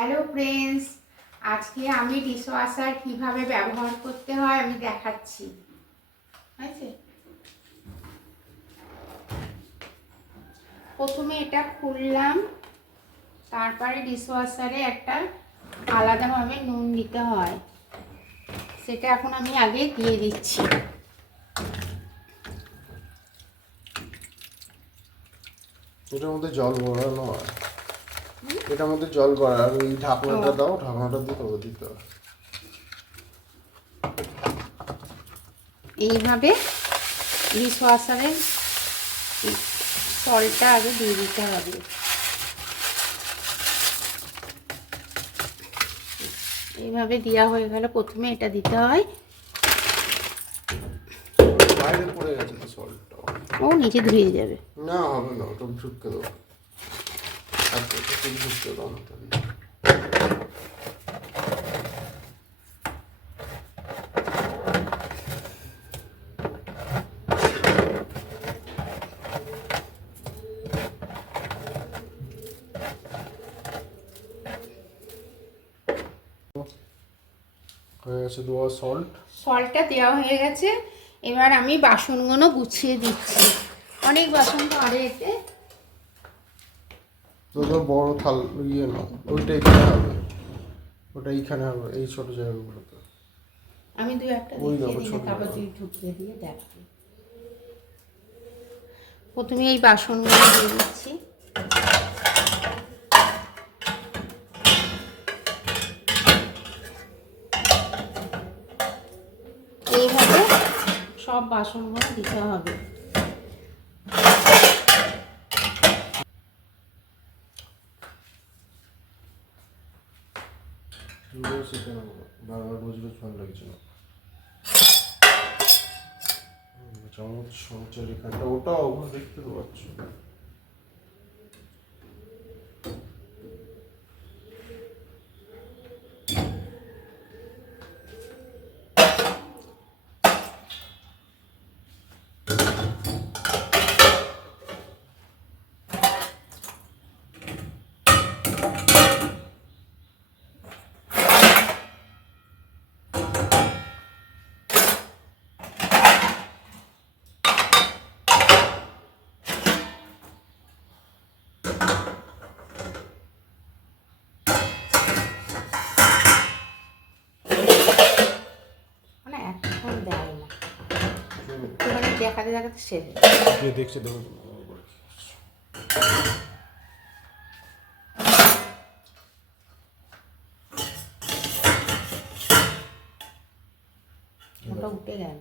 Hello friends, আজকে আমি dishwasher কিভাবে ব্যবহার করতে হয় আমি দেখাচ্ছি। আছে প্রথমে এটা খুললাম, তারপরে ডিশওয়াশারে একটা আলাদাভাবে নুন দিতে হয়, সেটা এখন আমি আগে দিয়ে দিচ্ছি। এটার মধ্যে জল ভরানো হয়, এটার মধ্যে জল ভরা, আর ওই ঢাকনাটা দাও, ঢাকনাটা দিয়ে তবে দিতে হবে। এইভাবে ডিশওয়াশারের সল্টটা আগে দিয়ে দিতে হবে। এইভাবে দেওয়া হয়ে গেল, প্রথমে এটা দিতে হয়। বাইরে পড়ে গেছে তো সল্টটা, ও নিচে ধুয়ে যাবে। না হবে না, ওটা ঢুকতে দাও, আচ্ছা এটা ঢুকতে দাও না তাহলে। হয়ে গেছে দেওয়া সল্টটা দেওয়া হয়ে গেছে। এবার আমি বাসনগুলো গুছিয়ে দিচ্ছি, অনেক বাসন পড়ে এতে। তো বড় থাল ইয়ে না, ওইটা এখানে হবে, ওটা এইখানে হবে, এই ছোট জায়গাগুলোতে। আমি দু একটা ওই দেখিয়ে দেখো দিই, ছোট তারপর জায়গা। তুই ঢুকিয়ে দিয়ে দেখবি। প্রথমে এই বাসনগুলো দিয়ে দিচ্ছি। এইভাবে সব বাসনগুলো দিতে হবে। বারবার রোজ রোজ ভালো লাগছে না। চামচ চামচের এখানটা ওটা অবশ্য দেখতে তো পাচ্ছ। মানে এখন দেয় না, একটুখানি দেখাতে দেখাতে সেরে দেখছে দেখো। ওটা উঠে গেল।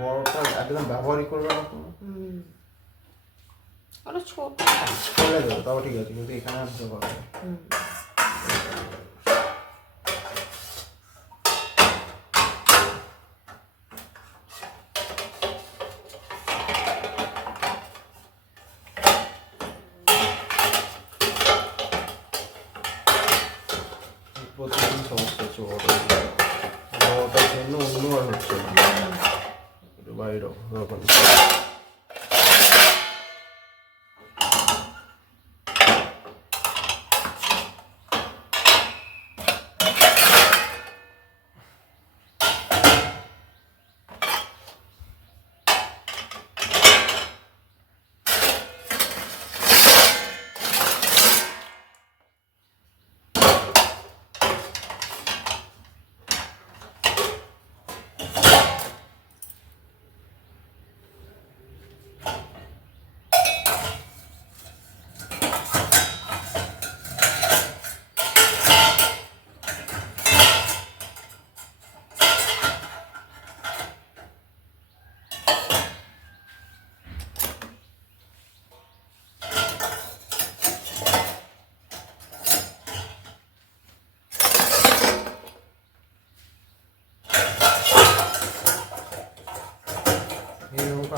বড়টা একদম ব্যবহারই করবে না কোনো, ওটা ছোট। চলে যাবে তাও ঠিক আছে, কিন্তু এখানে আর ব্যবহার হবে। প্রতিদিন সমস্যা হচ্ছে ওটার জন্য অন্য আর হচ্ছে না বাইরে দোকান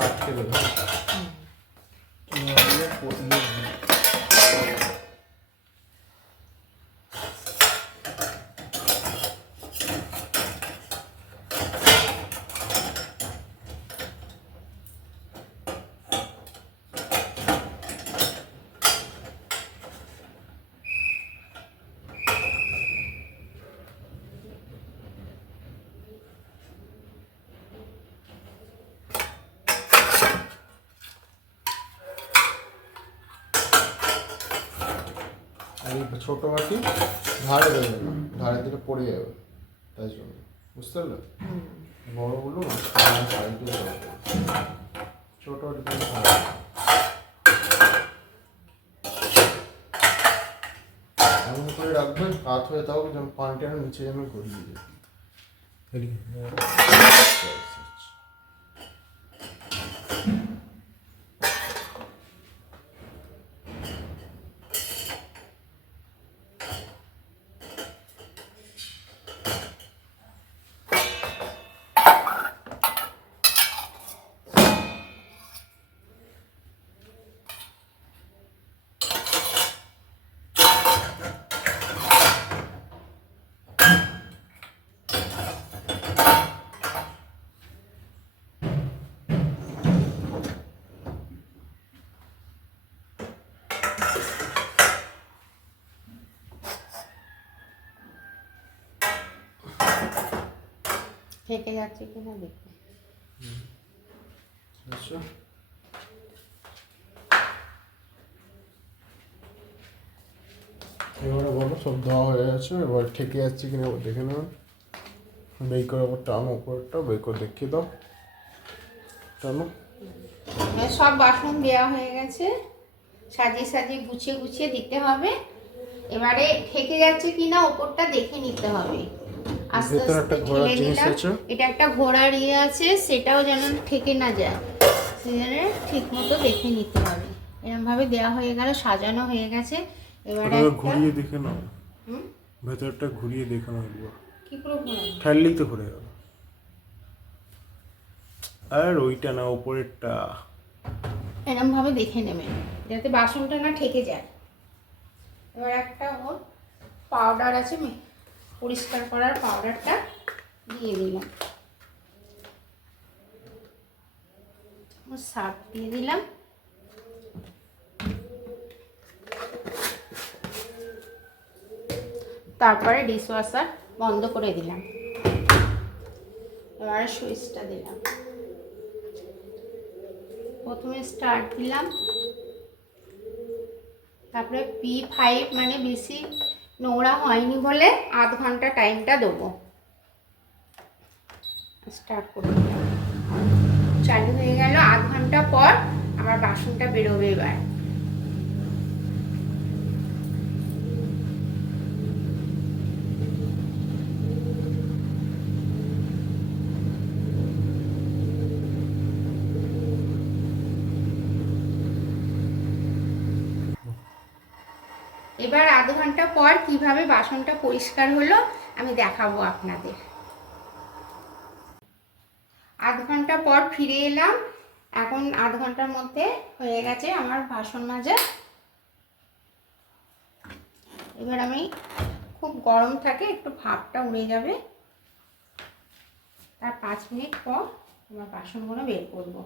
আটকে দেবে আর এই ছোট বাটি ধারে দেবে না, ধারে দিলে পড়ে যাবে, তাই জন্য বুঝতে পারলে বড়গুলো সাইডে ছোট বাটি এমন করে রাখবে কাত হয়ে থাকুক যেন পানিটা নিচে যেন গড়িয়ে যায়। ফেটে যাচ্ছে কিনা দেখো। আচ্ছা এবারে বলো সব দেওয়া হয়ে গেছে, এবার ঠেকে যাচ্ছে কিনা দেখে নেবেন। বের করে আবার টানো, উপরটা বের করে দেখিয়ে দাও, টানো। সব বাসন দেওয়া হয়ে গেছে, সাজিয়ে সাজিয়ে গুছিয়ে গুছিয়ে দিতে হবে। এবারে ঠেকে যাচ্ছে কিনা ওপরটা দেখে নিতে হবে। আস্তে আস্তে ঠেলে নিলাম। এটা একটা ঘোড়ার ইয়ে আছে, সেটাও যেন ঠেকে না যায়, সেজন্য ঠিক মতো দেখে নিতে হবে। এরকম ভাবে দেওয়া হয়ে গেল, সাজানো হয়ে গেছে। এবারে ঘুরিয়ে দেখে নাও, ভেতরটা ঘুরিয়ে দেখে নাও একবার। কি করে ঘোরাবো? ঠাললেই তো ঘুরে গেল। আর ওইটা না, উপরেরটা এরকম ভাবে দেখে নেবেন যাতে বাসনটা না ঠেকে যায়। এবার একটা ওর পাউডার আছে, পরিষ্কার করার পাউডারটা দিয়ে দিলাম, সার্ফ দিয়ে দিলাম। তারপরে ডিশওয়াশার বন্ধ করে দিলাম। এবারে সুইচটা দিলাম, প্রথমে স্টার্ট দিলাম, তারপরে P5 মানে বেশি নোংরা হয়নি বলে আধ ঘন্টা টাইমটা দেবো। স্টার্ট করে দিলাম, চালু হয়ে গেল। আধ ঘন্টা পর আমার বাসনটা বেরোবে। এবার আধ ঘন্টা পর কিভাবে বাসনটা পরিষ্কার হলো আমি দেখাবো আপনাদের। আধ ঘন্টা পর ফিরে এলাম। এখন আধ ঘন্টার মধ্যে হয়ে গেছে আমার বাসন মাজা। এবার আমি খুব গরম থাকে, একটু ভাপটা উড়ে যাবে, তার 5 মিনিট পর আমরা বাসনগুলো বের করবো।